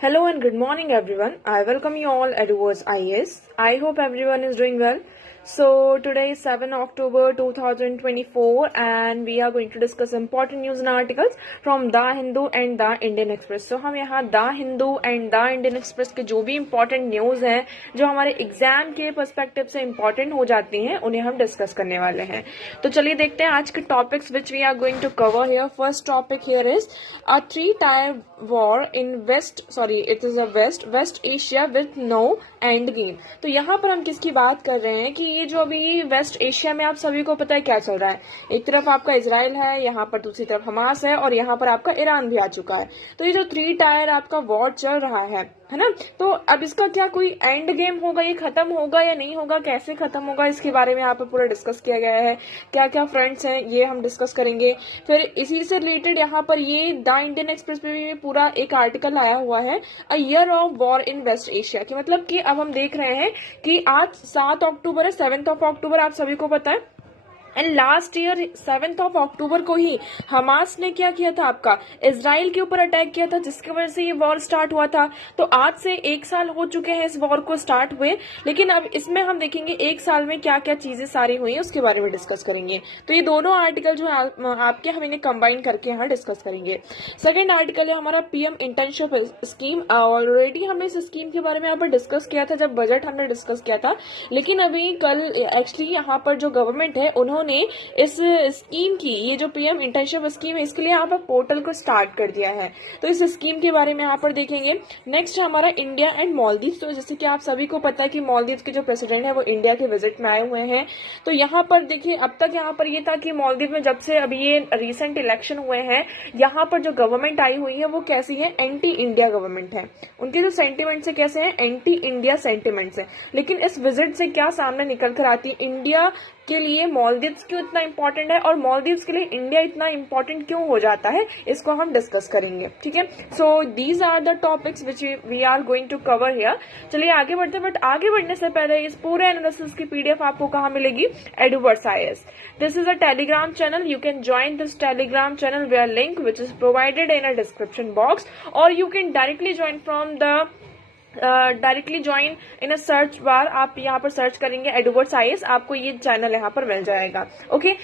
Hello and good morning everyone. I welcome you all at Words IS. I hope everyone is doing well. So today is 7 October 2024 and we are going to discuss important news and articles from The Hindu and The Indian Express. So हम यहाँ The Hindu and The Indian Express के जो भी important news हैं जो हमारे exam के perspective से important हो जाती हैं उन्हें हम डिस्कस करने वाले हैं. तो चलिए देखते हैं आज के topics which we are going to cover here. First topic here is a 3-tier war in West Asia with no end game. तो यहाँ पर हम किसकी बात कर रहे हैं कि ये जो अभी वेस्ट एशिया में आप सभी को पता है क्या चल रहा है. एक तरफ आपका इजराइल है, यहाँ पर दूसरी तरफ हमास है और यहाँ पर आपका ईरान भी आ चुका है. तो ये जो 3-tier आपका वॉर चल रहा है ना, तो अब इसका क्या कोई एंड गेम होगा, ये खत्म होगा या नहीं होगा, कैसे खत्म होगा, इसके बारे में यहाँ पर पूरा डिस्कस किया गया है. क्या क्या फ्रंट्स हैं ये हम डिस्कस करेंगे. फिर इसी से रिलेटेड यहाँ पर ये द इंडियन एक्सप्रेस पे भी पूरा एक आर्टिकल आया हुआ है, a year of war in West Asia, की मतलब कि अब हम देख रहे हैं कि आज 7 अक्टूबर है, 7 अक्टूबर आप सभी को पता है. एंड लास्ट ईयर 7 अक्टूबर को ही हमास ने क्या किया था, आपका इजराइल के ऊपर अटैक किया था, जिसकी वजह से ये वॉर स्टार्ट हुआ था. तो आज से 1 साल हो चुके हैं इस वॉर को स्टार्ट हुए, लेकिन अब इसमें हम देखेंगे 1 साल में क्या क्या चीजें सारी हुई उसके बारे में डिस्कस करेंगे. तो ये दोनों आर्टिकल जो है आपके हम इन्हें कंबाइन करके यहाँ डिस्कस करेंगे. सेकेंड आर्टिकल है हमारा पीएम इंटर्नशिप स्कीम. ऑलरेडी हमने इस स्कीम के बारे में यहाँ पर डिस्कस किया था जब बजट हमने डिस्कस किया था, लेकिन अभी कल एक्चुअली यहाँ पर जो गवर्नमेंट है उन्होंने इस स्कीम की, ये जो पीएम इंटर्नशिप स्कीम है, इसके लिए यहाँ पर पोर्टल को स्टार्ट कर दिया है. तो इस स्कीम के बारे में यहाँ पर देखेंगे. नेक्स्ट हमारा इंडिया एंड मालदीव. तो जैसे कि आप सभी को पता है कि मालदीव के जो प्रेसिडेंट है वो इंडिया के विजिट में आए हुए हैं. तो यहाँ पर देखिए, अब तक यहाँ पर ये था कि मालदीव में जब से अभी ये रिसेंट इलेक्शन हुए हैं, यहाँ पर जो गवर्नमेंट आई हुई है वो कैसी है, एंटी इंडिया गवर्नमेंट है. उनके जो सेंटिमेंट्स है कैसे हैं, एंटी इंडिया सेंटिमेंट्स है. लेकिन इस विजिट से क्या सामने निकल कर आती है, इंडिया के लिए मालदीव्स क्यों इतना इंपॉर्टेंट है और मालदीव्स के लिए इंडिया इतना इंपॉर्टेंट क्यों हो जाता है, इसको हम डिस्कस करेंगे. ठीक है. So these are the topics which we are going to cover here. चलिए आगे बढ़ते हैं, बट आगे बढ़ने से पहले इस पूरे एनालिसिस की पीडीएफ आपको कहाँ मिलेगी, Edwards IAS. This is a Telegram channel. You can join this Telegram channel where link which is provided in a description box, और you can directly join from the directly join in a search bar. आप यहाँ पर search करेंगे Edwards IAS, आपको ये channel यहाँ पर मिल जाएगा. ओके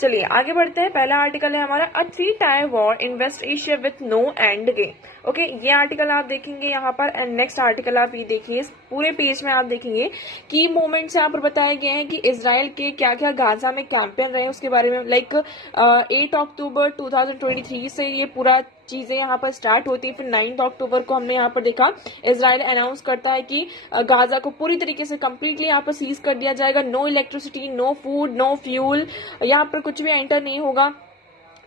चलिए आगे बढ़ते हैं. पहला आर्टिकल है हमारा a 3-tier war in West Asia with no end game. Okay ये आर्टिकल आप देखेंगे यहाँ पर. एंड नेक्स्ट आर्टिकल आप ये देखिए, इस पूरे पेज में आप देखेंगे की मोमेंट्स यहाँ पर बताए गए हैं कि इजराइल के क्या क्या गाजा में कैंपेन रहे उसके बारे में. लाइक 8 अक्टूबर 2023 से ये पूरा चीजें यहाँ पर स्टार्ट होती है. फिर 9 अक्टूबर को हमने यहाँ पर देखा इजराइल अनाउंस करता है कि गाजा को पूरी तरीके से कंप्लीटली यहाँ पर सीज कर दिया जाएगा. No electricity, no food, no fuel, यहाँ पर कुछ भी एंटर नहीं होगा.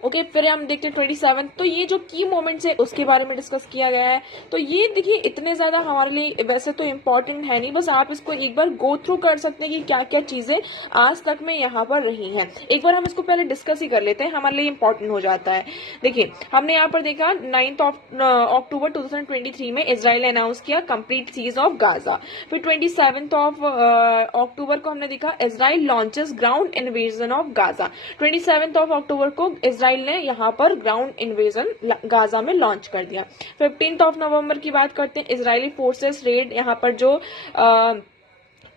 ओके फिर हम देखते हैं 27. तो ये जो की मोमेंट्स है उसके बारे में डिस्कस किया गया है. तो ये देखिए इतने ज्यादा हमारे लिए वैसे तो इम्पोर्टेंट है नहीं, बस आप इसको एक बार गो थ्रू कर सकते हैं कि क्या क्या चीजें आज तक में यहाँ पर रही हैं. एक बार हम इसको पहले डिस्कस ही कर लेते हैं, हमारे लिए इम्पोर्टेंट हो जाता है. देखिए हमने यहाँ पर देखा 9 अक्टूबर 2023 में इजराइल अनाउंस किया कंप्लीट सीज ऑफ गाजा. फिर 27 अक्टूबर को हमने देखा Israel launches ground invasion of Gaza. 27 अक्टूबर को इजराइल ने यहाँ पर ग्राउंड इन्वेजन गाजा में लॉन्च कर दिया. 15 नवंबर की बात करते हैं, इजरायली फोर्सेस रेड यहाँ पर जो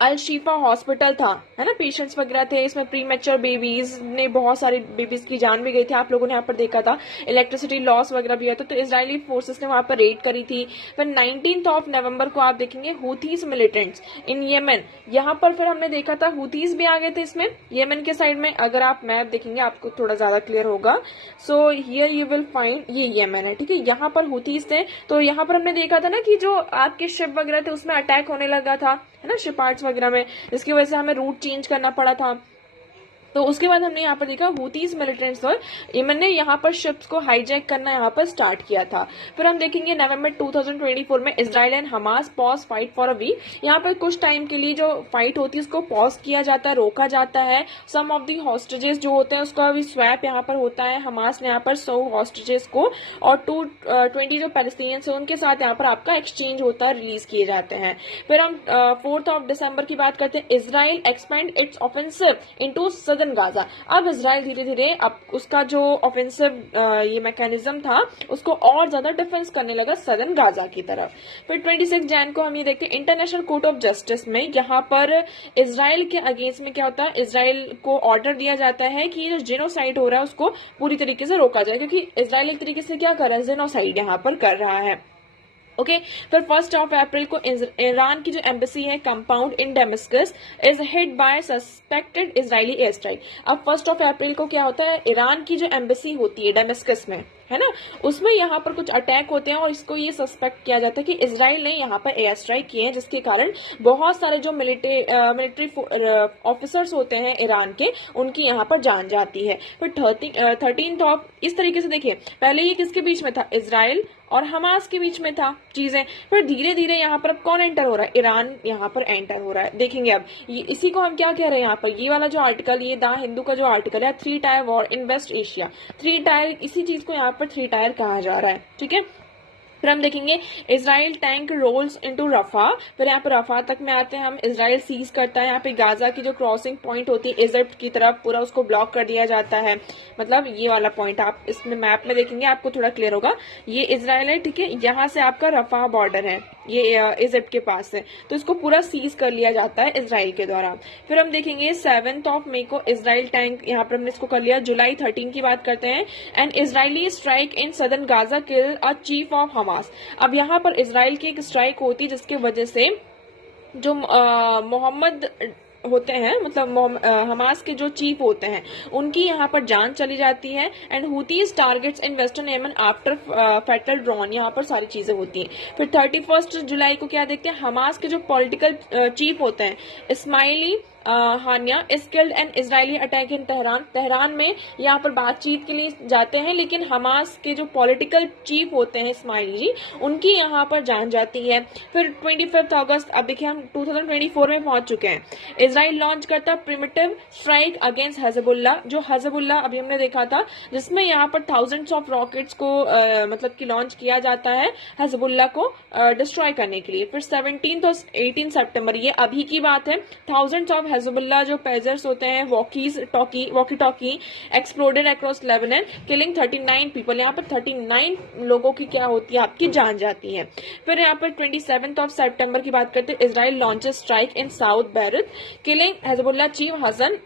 अल शिफा हॉस्पिटल था, है ना, पेशेंट्स वगैरह थे, इसमें प्री मैच्योर बेबीज ने, बहुत सारे बेबीज की जान भी गई थी. आप लोगों ने यहाँ पर देखा था इलेक्ट्रिसिटी लॉस वगैरह भी हुआ था. तो इजरायली फोर्सेस ने वहां पर रेड करी थी. फिर 19 नवंबर को आप देखेंगे हुथीज मिलिटेंट्स इन येमेन, यहाँ पर फिर हमने देखा था हुथीज भी आ गए थे इसमें येमेन के साइड में. अगर आप मैप देखेंगे आपको थोड़ा ज्यादा क्लियर होगा. So here you will find ये येमेन है. ठीक है, यहाँ पर हुथीज थे. तो यहाँ पर हमने देखा था ना कि जो आपके शिप वगैरह थे उसमें अटैक होने लगा था, है ना, शिपार्ट्स वगैरह में, जिसकी वजह से हमें रूट चेंज करना पड़ा था. तो उसके बाद हमने यहाँ पर देखा हुतीज मिलिटेंट्स और यमन ने यहाँ पर शिप्स को हाईजैक करना यहाँ पर स्टार्ट किया था. फिर हम देखेंगे नवंबर 2024 में Israel and Hamas pause fight for a week. यहाँ पर कुछ टाइम के लिए जो फाइट होती है उसको पॉज किया जाता है, रोका जाता है. सम ऑफ दी हॉस्टेजेस जो होते हैं उसका भी स्वैप यहाँ पर होता है. हमास ने यहाँ पर 100 हॉस्टेजेस को और 220 जो पैलेस्टीनियंस है उनके साथ यहाँ पर आपका एक्सचेंज होता है, रिलीज किए जाते हैं. फिर हम 4 दिसंबर की बात करते हैं. Israel expand it's offensive into southern Gaza. अब इसराइल धीरे धीरे अब उसका जो ऑफेंसिव ये मैकेनिज्म था उसको और ज्यादा डिफेंस करने लगा सदर्न गाजा की तरफ। फिर 26 जैन को हम ये देखते हैं इंटरनेशनल कोर्ट ऑफ जस्टिस में यहाँ पर इसराइल के अगेंस्ट में क्या होता है, इसराइल को ऑर्डर दिया जाता है कि ये जो जेनोसाइड हो रहा है उसको पूरी तरीके से रोका जाए, क्योंकि इसराइल एक तरीके से क्या कर रहा है, जेनोसाइड यहाँ पर कर रहा है। ओके फिर 1 अप्रैल को ईरान की जो एम्बेसी है compound in Damascus is hit by suspected Israeli air strike. अब 1 अप्रैल को क्या होता है, ईरान की जो एम्बेसी होती है डेमस्कस में, है ना, उसमें यहाँ पर कुछ अटैक होते हैं और इसको ये सस्पेक्ट किया जाता है कि इसराइल ने यहाँ पर एयर स्ट्राइक किए हैं, जिसके कारण बहुत सारे जो मिलिट्री ऑफिसर्स होते हैं ईरान के, उनकी यहाँ पर जान जाती है। फिर 13 ऑफ इस तरीके से देखिए, पहले ये किसके बीच में था, इसराइल और हमास के बीच में था चीजें, फिर धीरे धीरे यहाँ पर अब कौन एंटर हो रहा है, ईरान यहाँ पर एंटर हो रहा है। देखेंगे अब इसी को हम क्या कह रहे हैं यहाँ पर, ये वाला जो आर्टिकल, ये द हिंदू का जो आर्टिकल है 3 tier war in West Asia, 3 tier, इसी चीज को यहाँ पर 3 टायर कहा जा रहा है। ठीक है, फिर हम देखेंगे इसराइल टैंक रोल्स इनटू रफा। फिर यहाँ पे रफा तक में आते हैं हम, इसराइल सीज करता है यहाँ पे गाजा की जो क्रॉसिंग पॉइंट होती है इजिप्ट की तरफ, पूरा उसको ब्लॉक कर दिया जाता है। मतलब ये वाला पॉइंट आप इसमें मैप में देखेंगे आपको थोड़ा क्लियर होगा, ये इसराइल है, ठीक है, यहाँ से आपका रफा बॉर्डर है, ये इजिप्ट के पास है, तो इसको पूरा सीज कर लिया जाता है इसराइल के द्वारा। फिर हम देखेंगे 7 मई को इसराइल टैंक, यहाँ पर हमने इसको कर लिया, जुलाई 13 की बात करते हैं, and Israeli strike in southern Gaza kill a chief of Hamas. अब यहाँ पर इसराइल की एक स्ट्राइक होती है जिसकी वजह से जो मोहम्मद होते हैं, मतलब हमास के जो चीफ होते हैं, उनकी यहाँ पर जान चली जाती है। And हुतीज targets in western Yemen after fatal drawn, यहाँ पर सारी चीजें होती हैं। फिर 31 जुलाई को क्या देखते हैं, हमास के जो पॉलिटिकल चीफ होते हैं Ismail Haniyeh is killed and Israeli attack in Tehran. Tehran में यहाँ पर बातचीत के लिए जाते हैं, लेकिन हमास के जो पॉलिटिकल चीफ होते हैं इस्माइली जी, उनकी यहाँ पर जान जाती है। फिर 25 अगस्त, अब देखिए हम 2024 में पहुंच चुके हैं, इसराइल लॉन्च करता प्रिमिटिव स्ट्राइक अगेंस्ट हजबुल्ला। जो हजबुल्ला अभी हमने देखा था, जिसमें यहाँ पर थाउजेंड्स ऑफ रॉकेट्स को मतलब कि लॉन्च किया जाता है हजबुल्ला को डिस्ट्रॉय करने के लिए। फिर 17 और 18 सितंबर, ये अभी की बात है, थाउजेंड्स ऑफ हजबुल्ला जो पेजर्स होते हैं walkie talkie exploded across Lebanon killing 39 people. यहाँ पर 39 लोगों की क्या होती है, आपकी जान जाती है। फिर यहाँ पर 27 सितंबर की बात करते हैं, Israel launches strike in south Beirut killing हजबुल्ला chief Hassan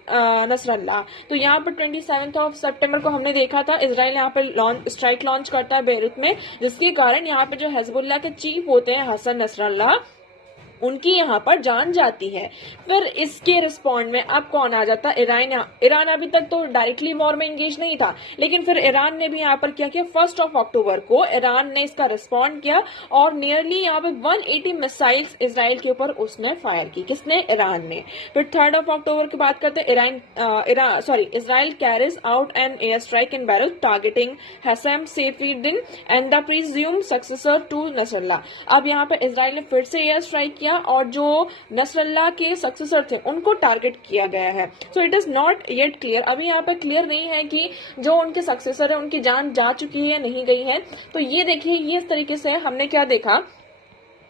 Nasrallah. तो यहाँ पर 27 सितंबर को हमने देखा था, इसराइल यहाँ पर स्ट्राइक लॉन्च करता है बैरूत में, जिसके कारण यहाँ पे जो हजबुल्ला के चीफ होते हैं हसन नसरल्लाह, उनकी यहाँ पर जान जाती है। फिर इसके रिस्पॉन्ड में अब कौन आ जाता है, ईरान अभी तक तो डायरेक्टली वॉर में एंगेज नहीं था, लेकिन फिर ईरान ने भी यहाँ पर क्या किया, 1 अक्टूबर को ईरान ने इसका रिस्पॉन्ड किया और नियरली यहाँ पे 180 मिसाइल्स इसराइल के ऊपर उसने फायर की, किसने, ईरान ने। फिर 3 अक्टूबर की बात करते हैं, Israel carries out an air strike in Beirut targeting Hashem Safieddine and the presumed successor to Nasrallah. अब यहाँ पे इसराइल ने फिर से एयर स्ट्राइक किया और जो नसरल्लाह के सक्सेसर थे उनको टारगेट किया गया है। So it is not yet clear, अभी यहाँ पे क्लियर नहीं है कि जो उनके सक्सेसर है उनकी जान जा चुकी है या नहीं गई है। तो ये देखिए, ये इस तरीके से हमने क्या देखा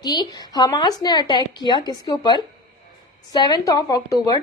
कि हमास ने अटैक किया किसके ऊपर, 7 अक्टूबर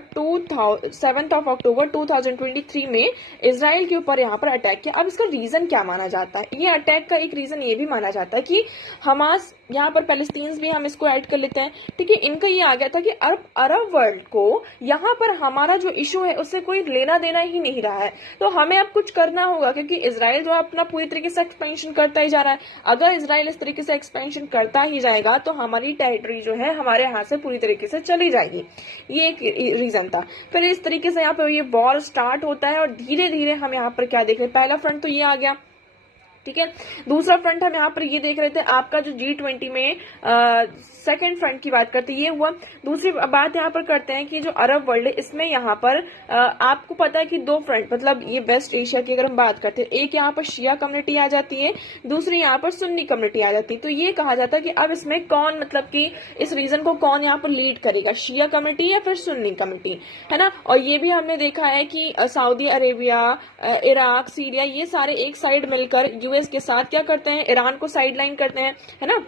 2023 में इसराइल के ऊपर यहाँ पर अटैक किया। अब इसका रीजन क्या माना जाता है, ये अटैक का एक रीजन ये भी माना जाता है कि हमास, यहाँ पर पैलेस्टीन्स भी हम इसको ऐड कर लेते हैं, ठीक है, इनका ये आ गया था कि अरब वर्ल्ड को यहाँ पर हमारा जो इशू है उससे कोई लेना देना ही नहीं रहा है, तो हमें अब कुछ करना होगा, क्योंकि इसराइल जो अपना पूरी तरीके से एक्सपेंशन करता ही जा रहा है। अगर इसराइल इस तरीके से एक्सपेंशन करता ही जाएगा तो हमारी टेरिटरी जो है हमारे हाथ से पूरी तरीके से चली जाएगी, ये एक रीजन था। फिर इस तरीके से यहाँ पर ये वॉर स्टार्ट होता है और धीरे धीरे हम यहाँ पर क्या देख रहे हैं, पहला फ्रंट तो ये आ गया, ठीक है। दूसरा फ्रंट हम यहाँ पर ये देख रहे थे, आपका जो G20 में सेकेंड फ्रंट की बात करते ये हुआ। दूसरी बात यहाँ पर करते हैं कि जो अरब वर्ल्ड है इसमें यहाँ पर आपको पता है कि 2 फ्रंट, मतलब ये वेस्ट एशिया की अगर हम बात करते हैं, एक यहाँ पर शिया कम्युनिटी आ जाती है, दूसरी यहाँ पर सुन्नी कम्युनिटी आ जाती है। तो ये कहा जाता है कि अब इसमें कौन, मतलब कि इस रीजन को कौन यहाँ पर लीड करेगा, शिया कम्युनिटी या फिर सुन्नी कम्युनिटी, है ना। और ये भी हमने देखा है कि सऊदी अरेबिया, इराक, सीरिया, ये सारे एक साइड मिलकर यूएस के साथ क्या करते हैं, ईरान को साइडलाइन करते हैं, है ना।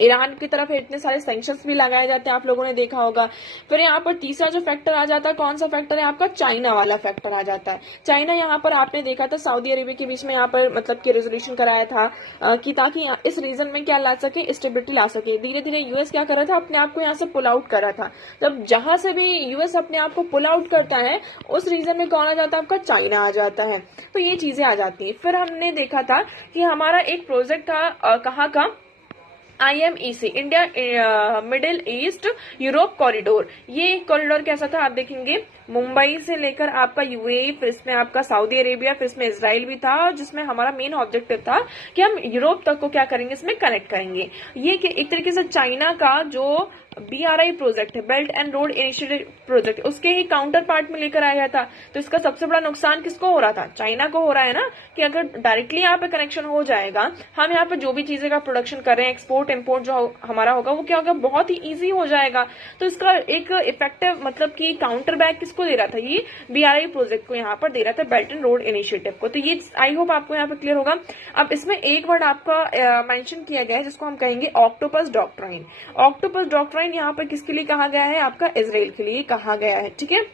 ईरान की तरफ इतने सारे सैंक्शंस भी लगाए जाते हैं, आप लोगों ने देखा होगा। फिर यहाँ पर तीसरा जो फैक्टर आ जाता है, कौन सा फैक्टर है आपका, चाइना वाला फैक्टर आ जाता है। चाइना यहाँ पर आपने देखा था सऊदी अरेबिया के बीच में यहाँ पर मतलब कि रेजोल्यूशन कराया था कि ताकि इस रीजन में क्या ला सके, स्टेबिलिटी ला सके। धीरे धीरे यूएस क्या कर रहा था, अपने आप को यहाँ से पुल आउट कर रहा था। जब जहां से भी यूएस अपने आप को पुल आउट करता है, उस रीजन में कौन आ जाता है आपका, चाइना आ जाता है। तो ये चीजें आ जाती है। फिर हमने देखा था कि हमारा एक प्रोजेक्ट था कहाँ का, IMEC, India middle east Europe corridor. ये कॉरिडोर कैसा था आप देखेंगे, मुंबई से लेकर आपका यूएई, फिर इसमें आपका सऊदी अरेबिया, फिर इसमें इसराइल भी था, जिसमें हमारा मेन ऑब्जेक्टिव था कि हम यूरोप तक को क्या करेंगे, इसमें कनेक्ट करेंगे। ये एक तरीके से चाइना का जो BRI प्रोजेक्ट है, belt and road initiative project, उसके ही काउंटर पार्ट में लेकर आया था। तो इसका सबसे बड़ा नुकसान किसको हो रहा था, चाइना को हो रहा है ना, कि अगर डायरेक्टली यहाँ पे कनेक्शन हो जाएगा, हम यहाँ पे जो भी चीजें का प्रोडक्शन कर रहे हैं, एक्सपोर्ट इंपोर्ट जो हमारा होगा, वो क्या होगा, बहुत ही ईजी हो जाएगा। तो इसका एक इफेक्टिव मतलब कि काउंटर बैक किसको दे रहा था, ये BRI प्रोजेक्ट को यहाँ पर दे रहा था, बेल्ट एंड रोड इनिशिएटिव को। तो ये आई होप आपको यहाँ पे क्लियर होगा। अब इसमें एक वर्ड आपका मेंशन किया गया है जिसको हम कहेंगे ऑक्टोपस डॉक्ट्राइन। ऑक्टोपस डॉक्ट्राइन यहाँ पर किसके लिए कहा गया है, आपका इजराइल के लिए कहा गया है, ठीक है।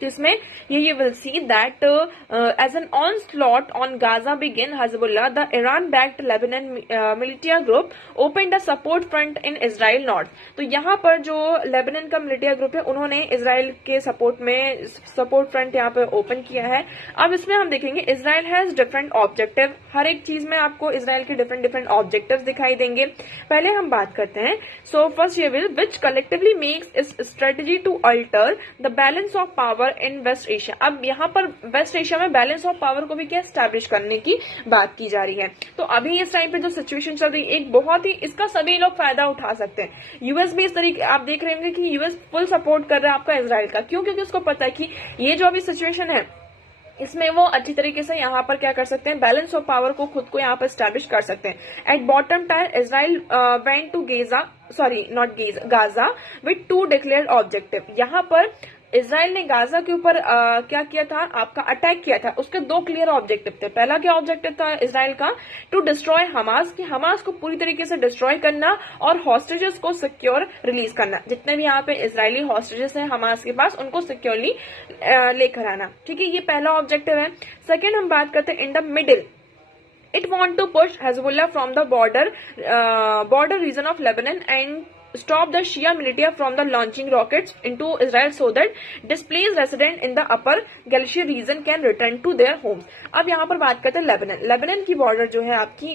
जिसमें ये will see that as an onslaught on Gaza begin Hezbollah the Iran backed Lebanon militia group open the support front in Israel north. तो यहाँ पर जो लेबनान का मिलिटिया ग्रुप है, उन्होंने इजराइल के सपोर्ट में सपोर्ट फ्रंट यहाँ पे ओपन किया है। अब इसमें हम देखेंगे इजराइल हैज डिफरेंट ऑब्जेक्टिव, हर एक चीज में आपको इजराइल के डिफरेंट डिफरेंट ऑब्जेक्टिव दिखाई देंगे। पहले हम बात करते हैं, सो फर्स्ट ये will which collectively makes its strategy to alter the balance of power in West Asia. अब यहाँ पर वेस्ट एशिया में बैलेंस ऑफ पावर को भी क्या स्टैब्लिश करने की बात की जा रही है। तो अभी इस टाइम पे जो सिचुएशन चल रही है, एक बहुत ही इसका सभी लोग फायदा उठा सकते हैं। यूएस भी इस तरीके आप देख रहे होंगे कि यूएस फुल सपोर्ट कर रहा है आपका इजराइल का। क्यों? क्योंकि उसको पता है कि ये जो अभी सिचुएशन है, इसमें वो अच्छी तरीके से यहाँ पर क्या कर सकते हैं, बैलेंस ऑफ पावर को खुद को यहाँ पर स्टैब्लिश कर सकते हैं। At bottom tier Israel went to Gaza with 2 declared objective. यहाँ पर इजराइल ने गाजा के ऊपर क्या किया था, आपका अटैक किया था। उसके 2 क्लियर ऑब्जेक्टिव थे। पहला क्या ऑब्जेक्टिव था इजराइल का, टू डिस्ट्रॉय हमास, कि हमास को पूरी तरीके से डिस्ट्रॉय करना और हॉस्टेजेस को सिक्योर रिलीज करना। जितने भी यहाँ पे इजरायली हॉस्टेजेस हैं हमास के पास, उनको सिक्योरली लेकर आना, ठीक है। ये पहला ऑब्जेक्टिव है। सेकेंड हम बात करते हैं in the middle, it want to push Hezbollah from the border region of Lebanon and stop the Shia militia from the launching rockets into Israel so that displaced residents in the upper Galicia region can return to their homes। अब यहाँ पर बात करते हैं Lebanon की border जो है आपकी,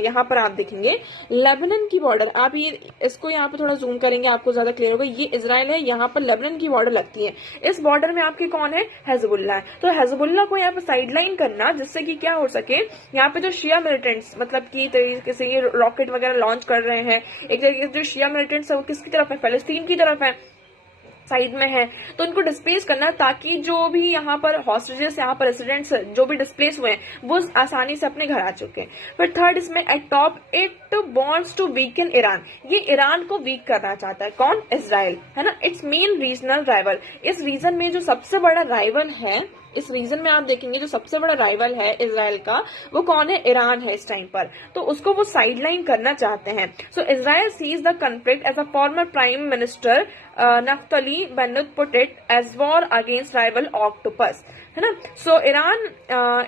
यहाँ पर आप देखेंगे लेबनान की बॉर्डर, आप ये इसको यहाँ पे थोड़ा जूम करेंगे आपको ज्यादा क्लियर होगा। ये इजराइल है, यहाँ पर लेबनान की बॉर्डर लगती है। इस बॉर्डर में आपके कौन है, हेजबुल्ला है। तो हेजबुल्ला को यहाँ पे साइडलाइन करना, जिससे कि क्या हो सके, यहाँ पे जो शिया मिलिटेंट्स मतलब की तरीके से ये रॉकेट वगैरह लॉन्च कर रहे हैं, एक तरीके से जो शिया मिलिटेंट्स है वो किसकी तरफ है, फलस्तीन की तरफ है, साइड में है। तो उनको डिस्प्लेस करना, ताकि जो भी यहाँ पर हॉस्टेजेस, यहाँ पर रेसिडेंट्स जो भी डिस्प्लेस हुए हैं वो आसानी से अपने घर आ चुके हैं। फिर थर्ड इसमें at top it wants to weaken Iran. ये ईरान को वीक करना चाहता है, कौन, इजराइल, है ना। It's main regional rival. इस रीजन में जो सबसे बड़ा राइवल है, इस रीजन में आप देखेंगे जो सबसे बड़ा राइवल है इजराइल का, वो कौन है, ईरान है इस टाइम पर। तो उसको वो साइडलाइन करना चाहते हैं। So Israel sees the conflict as a former prime minister Naftali Bennett put it as war against rival octopus, है ना। So Iran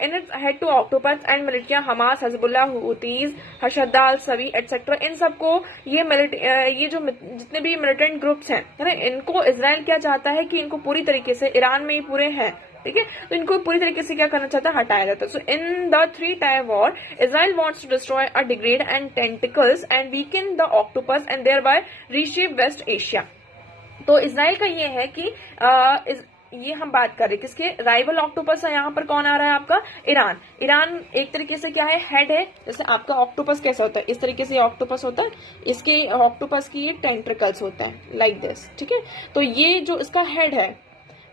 in its head to octopus and militia Hamas, Hezbollah, Houthis, हशदाल सवी etcetera, इन सबको ये जो जितने भी militant groups हैं, है ना, इनको इजराइल क्या चाहता है कि इनको पूरी तरीके से, ईरान में ही पूरे हैं, ठीक है, तो इनको पूरी तरीके से क्या करना चाहता है, हटाया जाता है। So in the 3 tier war Israel wants to destroy a degrade and tentacles and weaken the octopus and thereby reshape West Asia. तो इजराइल का ये है कि ये हम बात कर रहे हैं किसके, राइवल ऑक्टोपस है। यहाँ पर कौन आ रहा है आपका, ईरान। ईरान एक तरीके से क्या है, हेड है। जैसे आपका ऑक्टोपस कैसा होता है, इस तरीके से ऑक्टोपस होता है, इसके ऑक्टोपस की ये टेंट्रिकल्स होता है लाइक दिस, ठीक है। तो ये जो इसका हेड है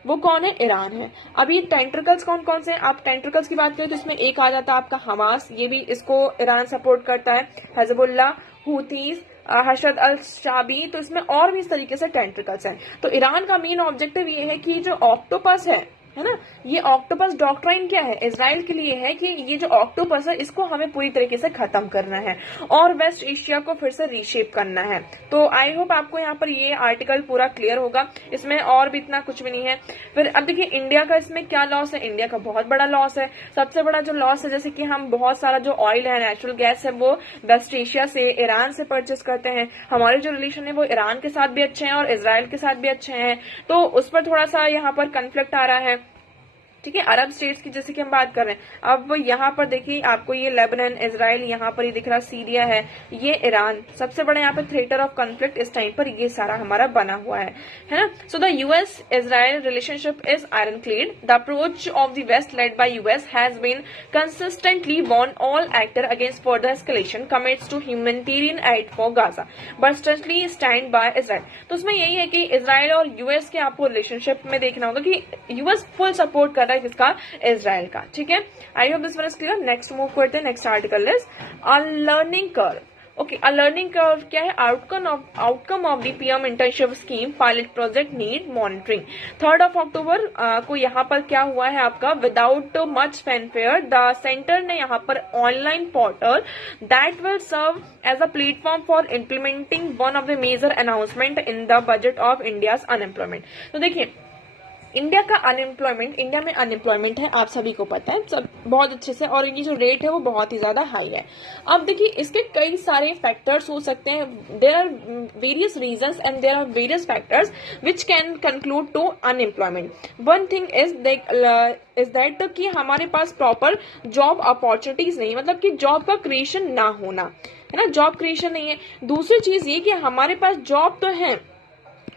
वो कौन है, ईरान है। अब ये टेंट्रिकल्स कौन कौन से हैं, आप टेंट्रिकल्स की बात करें तो इसमें एक आ जाता है आपका हमास, ये भी इसको ईरान सपोर्ट करता है, हिजबुल्ला, हुतीज, हशद अल शाबी, तो इसमें और भी इस तरीके से टेंट्रिकल्स हैं। तो ईरान का मेन ऑब्जेक्टिव ये है कि जो ऑक्टोपस है है ना। ये ऑक्टोपस डॉक्ट्राइन क्या है, इजराइल के लिए है कि ये जो ऑक्टोपस है इसको हमें पूरी तरीके से खत्म करना है और वेस्ट एशिया को फिर से रीशेप करना है। तो आई होप आपको यहाँ पर ये आर्टिकल पूरा क्लियर होगा, इसमें और भी इतना कुछ भी नहीं है। फिर अब देखिए इंडिया का इसमें क्या लॉस है, इंडिया का बहुत बड़ा लॉस है। सबसे बड़ा जो लॉस है, जैसे कि हम बहुत सारा जो ऑयल है, नेचुरल गैस है, वो वेस्ट एशिया से, ईरान से परचेस करते हैं। हमारे जो रिलेशन है वो ईरान के साथ भी अच्छे हैं और इजराइल के साथ भी अच्छे हैं, तो उस पर थोड़ा सा यहाँ पर कन्फ्लिक्ट आ रहा है। ठीक है, अरब स्टेट्स की जैसे कि हम बात कर रहे हैं। अब यहाँ पर देखिए आपको ये लेबनान, इजराइल, यहाँ पर ये दिख रहा सीरिया है, ये ईरान, सबसे बड़ा यहाँ पर थिएटर ऑफ कॉन्फ्लिक्ट इस टाइम पर ये सारा हमारा बना हुआ है ना। So the US Israel relationship is ironclad. The approach of the West led by US has been consistently warned all actor against further escalation, commits to humanitarian aid for Gaza, but staunchly stand by Israel. तो उसमें यही है कि Israel और US के आपको relationship में देखना होगा कि यूएस फुल सपोर्ट कर रहा है किसका, इजराइल का। ठीक है, I hope this one is clear. Next move करते हैं, next article is a learning curve. Okay, a learning curve क्या है, outcome of the PM internship scheme pilot project need monitoring. 3 अक्टूबर को यहाँ पर क्या हुआ है आपका, without much fanfare the centre ने यहाँ पर online portal that will serve as a platform for implementing one of the major announcement in the budget of India's unemployment. तो देखिए इंडिया का अनएम्प्लॉयमेंट, इंडिया में अनएम्प्लॉयमेंट है, आप सभी को पता है, सब बहुत अच्छे से, और ये जो रेट है वो बहुत ही ज्यादा हाई है। अब देखिए इसके कई सारे फैक्टर्स हो सकते हैं, there are various reasons and there are various factors which can conclude to unemployment. One thing is that कि हमारे पास प्रॉपर जॉब अपॉर्चुनिटीज नहीं, मतलब कि जॉब का क्रिएशन ना होना, है ना, जॉब क्रिएशन नहीं है। दूसरी चीज ये कि हमारे पास जॉब तो है,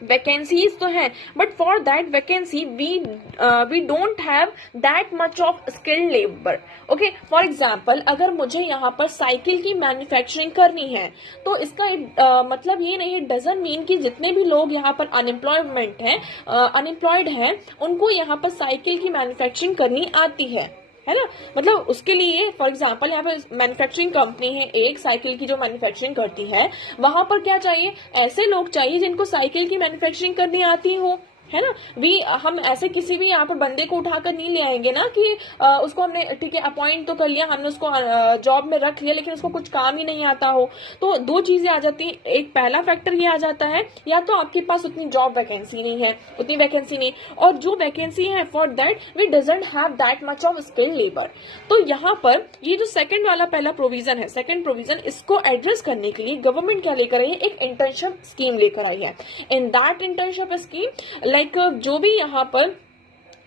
वैकेंसीज तो हैं, but for that vacancy we don't have that much of skilled labour. Okay, for example अगर मुझे यहाँ पर साइकिल की मैन्युफैक्चरिंग करनी है तो इसका मतलब ये नहीं, डजंट मीन कि जितने भी लोग यहाँ पर अनएम्प्लॉयड हैं उनको यहाँ पर साइकिल की मैन्युफैक्चरिंग करनी आती है ना। मतलब उसके लिए फॉर एग्जाम्पल यहाँ पे मैन्युफैक्चरिंग कंपनी है एक साइकिल की जो मैन्युफैक्चरिंग करती है, वहां पर क्या चाहिए, ऐसे लोग चाहिए जिनको साइकिल की मैन्युफैक्चरिंग करनी आती हो, है ना। हम ऐसे किसी भी यहाँ पर बंदे को उठाकर नहीं ले आएंगे ना कि उसको हमने ठीक है अपॉइंट तो कर लिया, हमने उसको जॉब में रख लिया, लेकिन उसको कुछ काम ही नहीं आता हो। तो दो चीजें आ जाती हैं, एक पहला फैक्टर ये आ जाता है, या तो आपके पास उतनी जॉब वैकेंसी नहीं है, उतनी वैकेंसी नहीं, और जो वैकेंसी है for that we doesn't have that much of skilled labour. तो यहाँ पर ये जो सेकंड वाला पहला प्रोविजन है, सेकंड प्रोविजन, इसको एड्रेस करने के लिए गवर्नमेंट क्या लेकर आई है, एक इंटर्नशिप स्कीम लेकर आई है। इन दैट इंटर्नशिप स्कीम जो भी यहाँ पर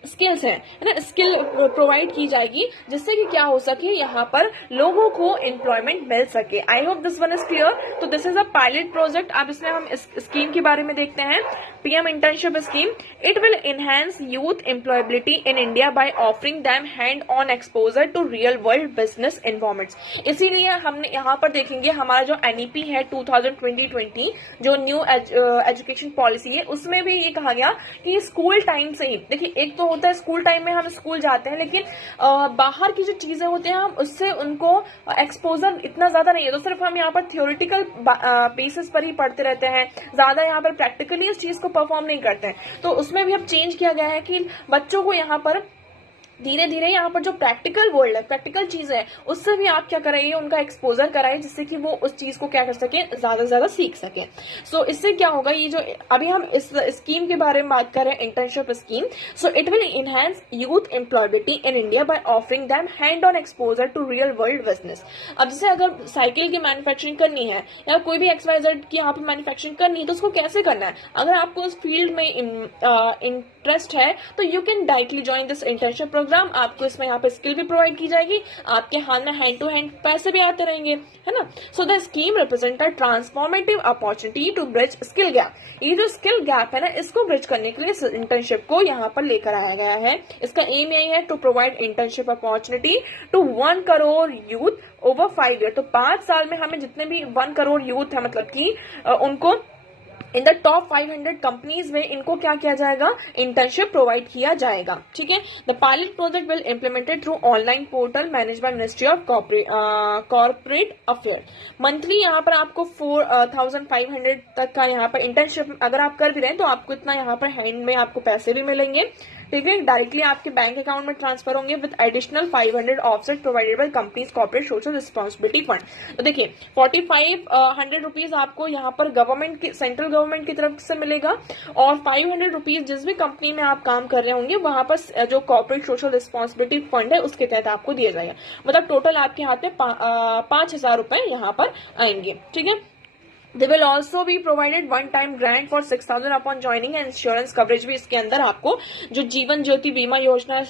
स्किल्स है ना, स्किल प्रोवाइड की जाएगी जिससे कि क्या हो सके, यहाँ पर लोगों को एम्प्लॉयमेंट मिल सके। I hope this one is clear. तो this is a pilot project. अब इसमें हम इस स्कीम के बारे में देखते हैं, PM internship scheme. It will enhance youth employability in India by offering them hand on exposure to real world business environments. इसीलिए हमने यहाँ पर देखेंगे हमारा जो एनईपी है 2020 जो न्यू एजुकेशन पॉलिसी है, उसमें भी ये कहा गया कि स्कूल टाइम से ही, देखिए एक तो होता है स्कूल टाइम में हम स्कूल जाते हैं, लेकिन बाहर की जो चीजें होती हैं हम उससे उनको एक्सपोजर इतना ज्यादा नहीं है, तो सिर्फ हम यहाँ पर थियोरिटिकल बेसिस पर ही पढ़ते रहते हैं, ज्यादा यहाँ पर प्रैक्टिकली इस चीज को परफॉर्म नहीं करते हैं। तो उसमें भी अब चेंज किया गया है कि बच्चों को यहाँ पर धीरे धीरे यहाँ पर जो प्रैक्टिकल वर्ल्ड है, प्रैक्टिकल चीज है, उससे भी आप क्या कराइए, उनका एक्सपोजर कराइए, जिससे कि वो उस चीज को क्या कर सके, ज्यादा से ज्यादा सीख सके। सो इससे क्या होगा, ये जो अभी हम इस स्कीम के बारे में बात कर रहे हैं, internship scheme, so it will enhance youth employability in India by offering them hand on exposure to real world business. अब जैसे अगर साइकिल की मैन्युफैक्चरिंग करनी है या कोई भी XYZ की यहाँ पर मैन्युफैक्चरिंग करनी है, तो उसको कैसे करना है, अगर आपको उस फील्ड में इंटरेस्ट है तो you can directly join this internship programme. आपको इसमें यहाँ पे स्किल भी प्रोवाइड की जाएगी, आपके हाथ में हैंड टू हैंड पैसे भी आते रहेंगे, है ना। So the scheme represent a transformative opportunity to bridge skill gap. ये जो स्किल गैप है ना, इसको ब्रिज करने के लिए इस इंटर्नशिप को यहाँ पर लेकर आया गया है। इसका एम यही है to provide internship opportunity to 1 crore youth over 5 year. तो 5 साल में हमें जितने भी 1 करोड़ यूथ है, मतलब कि उनको इन द टॉप 500 कंपनीज में इनको क्या किया जाएगा, इंटर्नशिप प्रोवाइड किया जाएगा। ठीक है, the pilot project will implemented through online portal manage by ministry of corporate affair. Monthly यहाँ पर आपको 4500 तक का यहाँ पर इंटर्नशिप अगर आप कर भी रहे हैं तो आपको इतना यहाँ पर हैंड में आपको पैसे भी मिलेंगे, ठीक है, डायरेक्टली आपके बैंक अकाउंट में ट्रांसफर होंगे with additional 500 offset provided by companies corporate social responsibility fund. तो देखिए 4500 रुपीज आपको यहाँ पर गवर्नमेंट की, सेंट्रल गवर्नमेंट की तरफ से मिलेगा, और 500 रुपीज जिस भी कंपनी में आप काम कर रहे होंगे वहां पर जो कॉर्पोरेट सोशल रिस्पॉन्सिबिलिटी फंड है उसके तहत आपको दिया जाएगा। मतलब टोटल आपके हाथ में 5000 रुपए यहाँ पर आएंगे। ठीक है, They will also be provided one time grant for 6,000 upon joining and insurance coverage भी इसके अंदर आपको जो जीवन ज्योति बीमा योजना,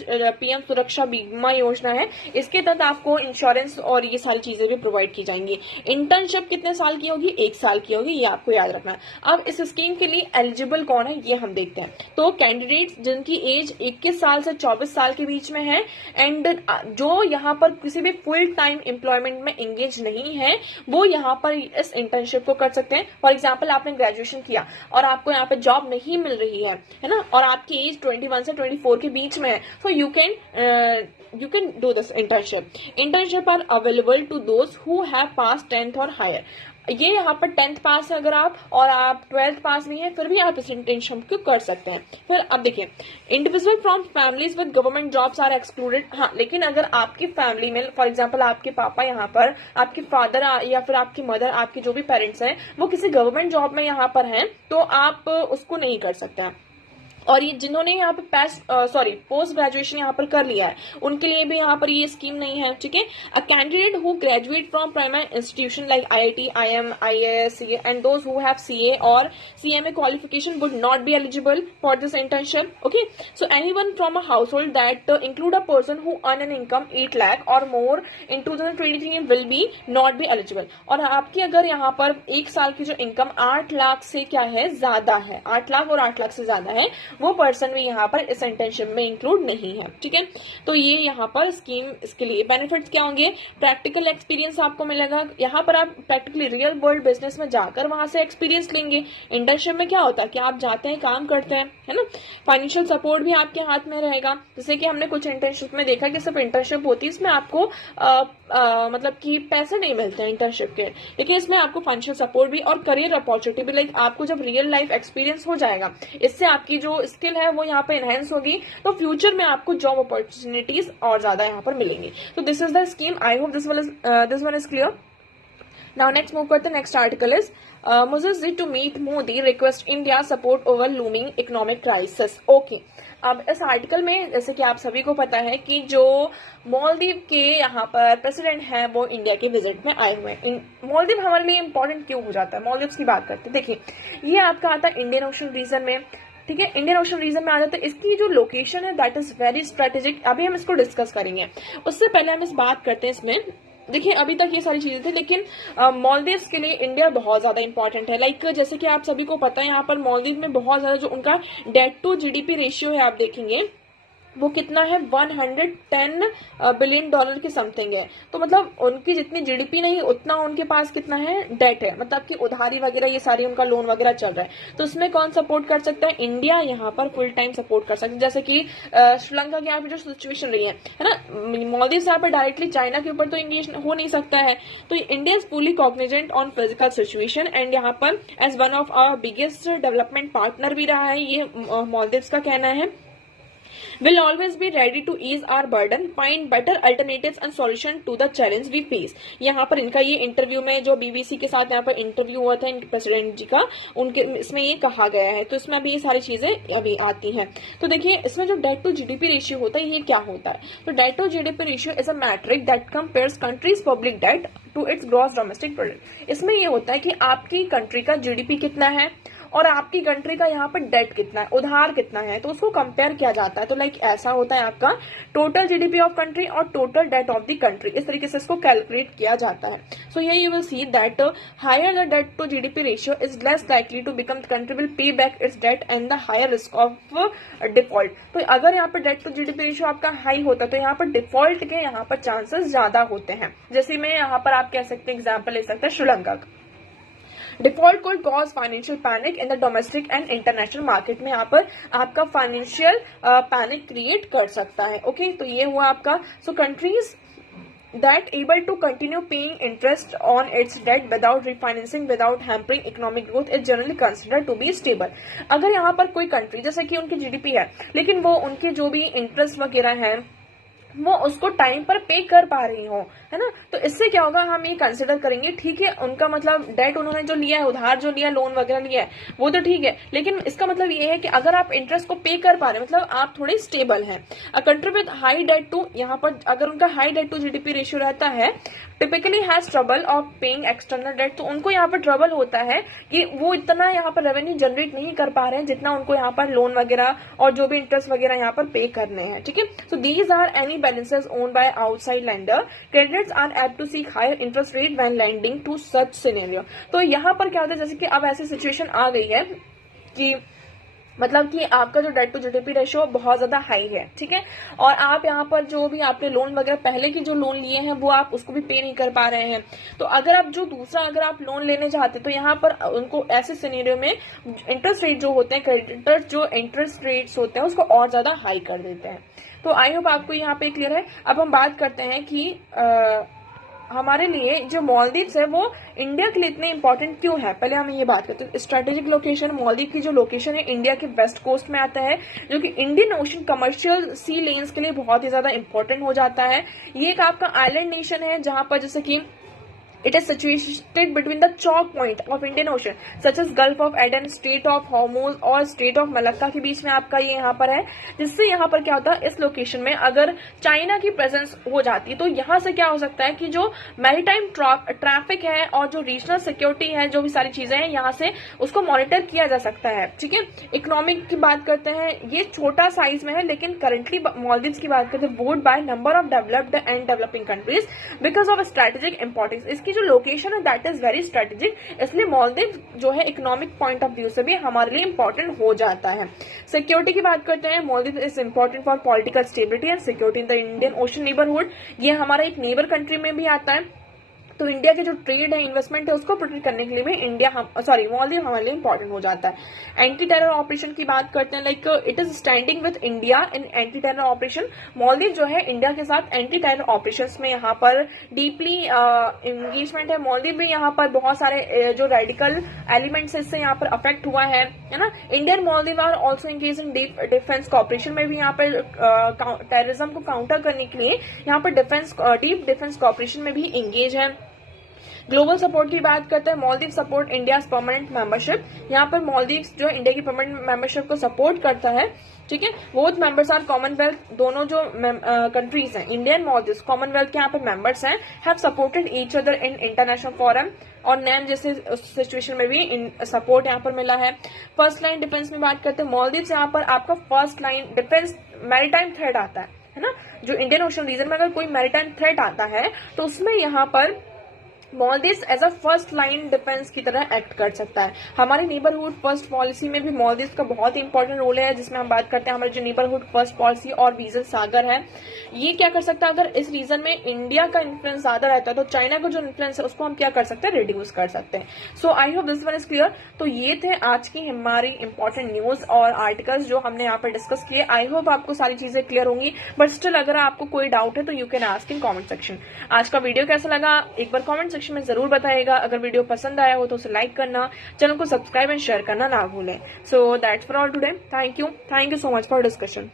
पीएम सुरक्षा बीमा योजना है, इसके तहत आपको इंश्योरेंस और ये सारी चीजें भी प्रोवाइड की जाएंगी। इंटर्नशिप कितने साल की होगी? 1 साल की होगी, ये आपको याद रखना है। अब इस स्कीम के लिए एलिजिबल कौन है ये हम देखते हैं। तो कैंडिडेट्स जिनकी एज 21 साल से 24 साल के बीच में है एंड जो यहाँ पर किसी भी फुल टाइम एम्प्लॉयमेंट में एंगेज नहीं है वो यहाँ पर इस इंटर्नशिप को सकते हैं। फॉर एग्जाम्पल आपने ग्रेजुएशन किया और आपको यहाँ पे जॉब नहीं मिल रही है ना, और आपकी एज 21 से 24 के बीच में है, so you can do this internship. Internship are available to those who have pass 10th और हायर। ये यहाँ पर 10th पास है अगर आप, और आप 12th पास नहीं है, फिर भी आप इस इंटर्नशिप को कर सकते हैं। फिर अब देखिए, individual from families with government jobs are excluded. हाँ, लेकिन अगर आपकी फैमिली में फॉर एग्जांपल आपके पापा यहाँ पर, आपके फादर या फिर आपकी मदर, आपके जो भी पेरेंट्स हैं वो किसी गवर्नमेंट जॉब में यहाँ पर हैं, तो आप उसको नहीं कर सकते हैं। और ये जिन्होंने यहाँ पे पोस्ट ग्रेजुएशन यहाँ पर कर लिया है उनके लिए भी यहाँ पर ये स्कीम नहीं है। ठीक है, a candidate who graduate from primary institution like IIT, IIM, IAS, CA and those who have CA और CMA qualification would not be eligible for this internship. Okay, so anyone from a household that include a person who earn an income 8 lakh और मोर इन 2023 will be not be eligible. और आपकी अगर यहाँ पर 1 साल की जो इनकम 8 लाख से क्या है, ज्यादा है, 8 लाख और 8 लाख से ज्यादा है, वो पर्सन भी यहाँ पर इस इंटर्नशिप में इंक्लूड नहीं है। ठीक है, तो ये यहाँ पर स्कीम, इसके लिए बेनिफिट्स क्या होंगे? प्रैक्टिकल एक्सपीरियंस आपको मिलेगा, यहाँ पर आप प्रैक्टिकली रियल वर्ल्ड बिजनेस में जाकर वहां से एक्सपीरियंस लेंगे। इंटर्नशिप में क्या होता है कि आप जाते हैं, काम करते हैं, है ना। फाइनेंशियल सपोर्ट भी आपके हाथ में रहेगा, जैसे कि हमने कुछ इंटर्नशिप में देखा कि सिर्फ इंटर्नशिप होती है, इसमें आपको मतलब कि पैसे नहीं मिलते हैं इंटर्नशिप के, लेकिन इसमें आपको फाइनेंशियल सपोर्ट भी और करियर अपॉर्चुनिटी भी, लाइक आपको जब रियल लाइफ एक्सपीरियंस हो जाएगा, इससे आपकी जो स्किल है वो यहाँ पे एनहेंस होगी, तो फ्यूचर में आपको जॉब अपॉर्चुनिटीज और ज्यादा यहाँ पर मिलेंगी। तो this is the scheme. I hope this one is clear. Now next move करते हैं। Next article is Moses to meet Modi request India support over looming economic crisis। Okay, अब इस आर्टिकल में जैसे कि आप सभी को पता है कि जो मालदीव के यहाँ पर प्रेसिडेंट हैं वो इंडिया के विजिट में आए हुए हैं। मालदीव हमारे लिए इंपॉर्टेंट क्यों हो जाता है? मालदीव की बात करते हैं। देखिए, ये आपका आता है इंडियन ओशन रीजन में। ठीक है, इंडियन ओशन रीजन में आ जाता है। इसकी जो लोकेशन है दैट इज वेरी स्ट्रेटेजिक। अभी हम इसको डिस्कस करेंगे, उससे पहले हम इस बात करते हैं इसमें। देखिए, अभी तक ये सारी चीजें थी, लेकिन मालदीव्स के लिए इंडिया बहुत ज्यादा इंपॉर्टेंट है। लाइक जैसे कि आप सभी को पता है, यहाँ पर मालदीव में बहुत ज्यादा जो उनका डेट टू GDP रेशियो है, आप देखेंगे वो कितना है, 110 बिलियन डॉलर की समथिंग है। तो मतलब उनकी जितनी GDP नहीं उतना उनके पास कितना है, डेट है, मतलब कि उधारी वगैरह ये सारी उनका लोन वगैरह चल रहा है। तो उसमें कौन सपोर्ट कर सकता है? इंडिया यहाँ पर फुल टाइम सपोर्ट कर सकता है। जैसे कि श्रीलंका के यहाँ पे जो सिचुएशन रही है ना, मालदीव यहाँ पर डायरेक्टली चाइना के ऊपर तो इंगेज हो नहीं सकता है, तो India is fully cognizant on physical situation and यहाँ पर as one of our biggest development partner भी रहा है, ये मालदीव का कहना है। will always be ready to ease our burden, find better alternatives and solution to the challenge we face। यहाँ पर इनका ये इंटरव्यू में जो BBC के साथ यहाँ पर इंटरव्यू हुआ था इनके प्रेसिडेंट जी का, उनके इसमें ये कहा गया है। तो इसमें अभी ये सारी चीजें अभी आती हैं। तो देखिए, इसमें जो डेट टू GDP रेशियो होता है, ये क्या होता है? तो debt to GDP ratio is a metric that compares country's public debt to its gross domestic product. इसमें ये होता है कि आपकी कंट्री का GDP कितना है और आपकी कंट्री का यहाँ पर डेट कितना है, उधार कितना है, तो उसको कंपेयर किया जाता है। तो लाइक ऐसा होता है आपका टोटल GDP ऑफ कंट्री और total date of the country, इस तरीके से इसको कैलकुलेट किया जाता है। सो ये you will see that higher the debt to GDP ratio is less likely to become the country will pay back its debt and the higher risk of default. तो अगर यहाँ पर डेट टू GDP रेशियो आपका high होता है तो यहाँ पर डिफॉल्ट के यहाँ पर चांसेस ज्यादा होते हैं। जैसे मैं यहाँ पर आप कह सकते हैं, एग्जाम्पल ले सकते हैं श्रीलंका का। Default could cause financial panic in the domestic and international market में यहाँ पर आपका फाइनेंशियल पैनिक क्रिएट कर सकता है। ओके, तो ये हुआ आपका। सो countries that able to continue paying interest on its debt without refinancing without hampering economic growth is generally considered to be stable। अगर यहाँ पर कोई कंट्री जैसे कि उनकी जीडीपी है लेकिन वो उनके जो भी इंटरेस्ट वगैरह है वो उसको टाइम पर पे कर पा रही हो, है ना, तो इससे क्या होगा, हम ये कंसिडर करेंगे ठीक है उनका मतलब डेट उन्होंने जो लिया है, उधार जो लिया, लोन वगैरह लिया है वो तो ठीक है, लेकिन इसका मतलब ये है कि अगर आप इंटरेस्ट को पे कर पा रहे हैं मतलब आप थोड़े स्टेबल हैं। A country with high debt to, यहाँ पर अगर उनका high debt to GDP ratio रहता है, typically has trouble of paying external debt, तो उनको यहाँ पर ट्रबल होता है कि वो इतना यहाँ पर रेवेन्यू जनरेट नहीं कर पा रहे हैं जितना उनको यहाँ पर लोन वगैरह और जो भी इंटरेस्ट वगैरह यहाँ पर पे करने हैं, ठीक है। So these are any balances owned by outside lender, creditors are apt to seek higher interest rate when lending to such scenario। तो यहाँ पर क्या होता है, जैसे कि अब ऐसी सिचुएशन आ गई है कि मतलब कि आपका जो डेट टू जीडीपी रेशियो बहुत ज्यादा हाई है, ठीक है, और आप यहाँ पर जो भी आपने लोन वगैरह पहले की जो लोन लिए हैं वो आप उसको भी पे नहीं कर पा रहे हैं, तो अगर आप जो दूसरा अगर आप लोन लेने चाहते हैं तो यहाँ पर उनको ऐसे सिनेरियो में इंटरेस्ट रेट जो होते हैं, क्रेडिटर्स जो इंटरेस्ट रेट्स होते हैं उसको और ज्यादा हाई कर देते हैं। तो आई होप आपको यहाँ पे क्लियर है। अब हम बात करते हैं कि हमारे लिए जो मालदीव्स है वो इंडिया के लिए इतने इंपॉर्टेंट क्यों है। पहले हम ये बात करते हैं स्ट्रेटेजिक लोकेशन। मालदीव की जो लोकेशन है इंडिया के वेस्ट कोस्ट में आता है, जो कि इंडियन ओशन कमर्शियल सी लेन्स के लिए बहुत ही ज्यादा इंपॉर्टेंट हो जाता है। ये एक आपका आइलैंड नेशन है जहां पर जैसे कि It is situated between the choke point of Indian Ocean, such as Gulf of Aden, Strait of Hormuz और Strait of Malacca के बीच में आपका ये यहाँ पर है, जिससे यहाँ पर क्या होता है, इस लोकेशन में अगर चाइना की प्रेजेंस हो जाती तो यहाँ से क्या हो सकता है कि जो मैरीटाइम ट्रैफिक है और जो रीजनल सिक्योरिटी है, जो भी सारी चीजें हैं यहाँ से उसको मॉनिटर किया जा सकता है, ठीक है। इकोनॉमिक की बात करते हैं, ये छोटा साइज में है लेकिन करंटली मालदीव्स की बात करते हैं vote by number of developed and developing countries because of strategic importance. इसकी जो लोकेशन है दैट इज वेरी स्ट्रेटेजिक, इसलिए मालदीव जो है इकोनॉमिक पॉइंट ऑफ व्यू से भी हमारे लिए इंपॉर्टेंट हो जाता है। सिक्योरिटी की बात करते हैं, Maldives is important for political stability and security in the Indian ocean neighbourhood. ये हमारा एक नेबर कंट्री में भी आता है, तो इंडिया के जो ट्रेड है, इन्वेस्टमेंट है, उसको प्रोटेक्ट करने के लिए भी मालदीव हमारे लिए इंपॉर्टेंट हो जाता है। एंटी टेरर ऑपरेशन की बात करते हैं, like it is standing with India in anti terror operation. Maldives जो है इंडिया के साथ एंटी टेरर ऑपरेशंस में यहाँ पर डीपली एंगेजमेंट है। मालदीव में यहाँ पर बहुत सारे जो रेडिकल एलिमेंट्स इससे यहाँ पर अफेक्ट हुआ है ना। Indian Maldives are also engage in deep defence cooperation में भी यहाँ पर टेररिज्म को काउंटर करने के लिए यहाँ पर डीप डिफेंस कॉपरेशन में भी एंगेज है। ग्लोबल सपोर्ट की बात करते हैं, Maldives support India permanent membership. यहाँ पर मालदीव जो इंडिया की परमानेंट मेंबरशिप को सपोर्ट करता है, ठीक है। बोथ मेंबर्स आर कॉमनवेल्थ, दोनों जो कंट्रीज हैं इंडियन मालदीव कॉमनवेल्थ के यहाँ पर मेंबर्स हैं, have supported each other in international forum और नैम जैसे सिचुएशन में भी सपोर्ट यहाँ पर मिला है। फर्स्ट लाइन डिफेंस में बात करते हैं, मालदीव से यहाँ पर आपका first line defence maritime threat आता है ना। जो इंडियन ओशन रीजन में अगर कोई मैरीटाइम थ्रेट आता है तो उसमें यहाँ पर Maldives as a first line defence की तरह एक्ट कर सकता है। हमारी नेबरहुड फर्स्ट पॉलिसी में भी मालदीव्स का बहुत ही इंपॉर्टेंट रोल है, जिसमें हम बात करते हैं हमारे जो नेबरहुड फर्स्ट पॉलिसी और विजन सागर है, ये क्या कर सकता है, अगर इस रीजन में इंडिया का इन्फ्लुएंस ज्यादा रहता है तो चाइना का जो इन्फ्लुएंस है उसको हम क्या कर सकते हैं, रिड्यूस कर सकते हैं। So I hope this one is clear. तो ये थे आज की हमारी इंपॉर्टेंट न्यूज और आर्टिकल्स जो हमने यहाँ पर डिस्कस किए। आई होप आपको सारी चीजें क्लियर होंगी, बट स्टिल अगर आपको कोई डाउट है तो you can ask in comment section. आज का वीडियो कैसा लगा एक बार कॉमेंट सेक्शन में जरूर बताइएगा। अगर वीडियो पसंद आया हो तो उसे लाइक करना, चैनल को सब्सक्राइब एंड शेयर करना ना भूलें। So that's for all today. Thank you so much for discussion.